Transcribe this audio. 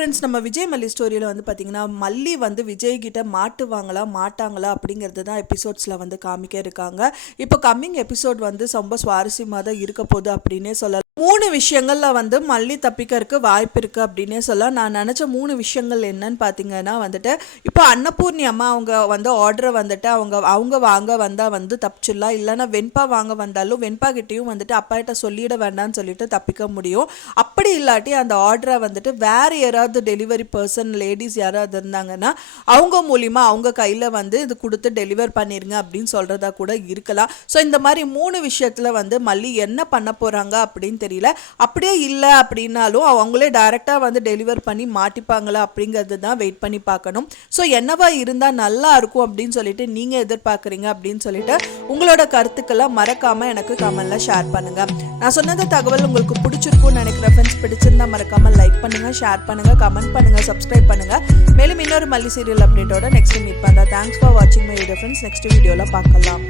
Friends, நம்ம விஜய் மல்லி ஸ்டோரியில் வந்து பார்த்தீங்கன்னா, மல்லி வந்து விஜய் கிட்ட மாட்டுவாங்களா மாட்டாங்களா அப்படிங்கிறது தான் எபிசோட்ஸில் வந்து காமிக்க இருக்காங்க. இப்போ கம்மிங் எபிசோட் வந்து ரொம்ப சுவாரஸ்யமாக தான் இருக்க போகுது அப்படின்னே சொல்லலாம். 3 விஷயங்களில் வந்து மல்லி தப்பிக்கிறதுக்கு வாய்ப்பு இருக்குது அப்படின்னே சொல்லலாம். நான் நினச்ச 3 விஷயங்கள் என்னன்னு பார்த்தீங்கன்னா வந்துட்டு, இப்போ அன்னபூர்ணி அம்மா அவங்க வந்து ஆர்டரை வந்துட்டு அவங்க வாங்க வந்தால் வந்து தப்பிச்சிடலாம். இல்லைன்னா வெண்பா வாங்க வந்தாலும் வெண்பா கிட்டேயும் வந்துட்டு அப்பாகிட்ட சொல்லிட வேண்டாம்னு சொல்லிட்டு தப்பிக்க முடியும். அப்படி இல்லாட்டி அந்த ஆர்டரை வந்துட்டு வேறு யாராவது டெலிவரி பர்சன் லேடிஸ் யாராவது இருந்தாங்கன்னா அவங்க மூலிமா அவங்க கையில் வந்து இது கொடுத்து டெலிவர் பண்ணிடுங்க அப்படின்னு சொல்கிறதா கூட இருக்கலாம். ஸோ இந்த மாதிரி 3 விஷயத்தில் வந்து மல்லி என்ன பண்ண போகிறாங்க அப்படின்னு தெரியல. அப்படியே இல்லை அப்படின்னாலும் அவங்களே டைரெக்டாக வந்து டெலிவர் பண்ணி மாட்டிப்பாங்களா அப்படிங்கிறது தான் வெயிட் பண்ணி பார்க்கணும். ஸோ என்னவா இருந்தால் நல்லா இருக்கும் அப்படின்னு சொல்லிட்டு நீங்கள் எதிர்பார்க்குறீங்க அப்படின்னு சொல்லிட்டு உங்களோட கருத்துக்களை மறக்காமல் எனக்கு கமெண்ட்டில் ஷேர் பண்ணுங்கள். நான் சொன்னது தகவல் உங்களுக்கு பிடிச்சிருக்கும்னு நினைக்கிறேன். ஃப்ரெண்ட்ஸ், பிடிச்சிருந்தா மறக்காமல் லைக் பண்ணுங்கள், ஷேர் பண்ணுங்கள், கமெண்ட் பண்ணுங்கள், சப்ஸ்கிரைப் பண்ணுங்கள். மேலும் இன்னொரு மல்லி சீரியல் அப்டேட்டோட நெக்ஸ்ட் மீட் பண்ணுறேன். தேங்க்ஸ் ஃபார் வாட்சிங் மை வீடியோ ஃப்ரெண்ட்ஸ். நெக்ஸ்ட் வீடியோவில் பார்க்கலாம்.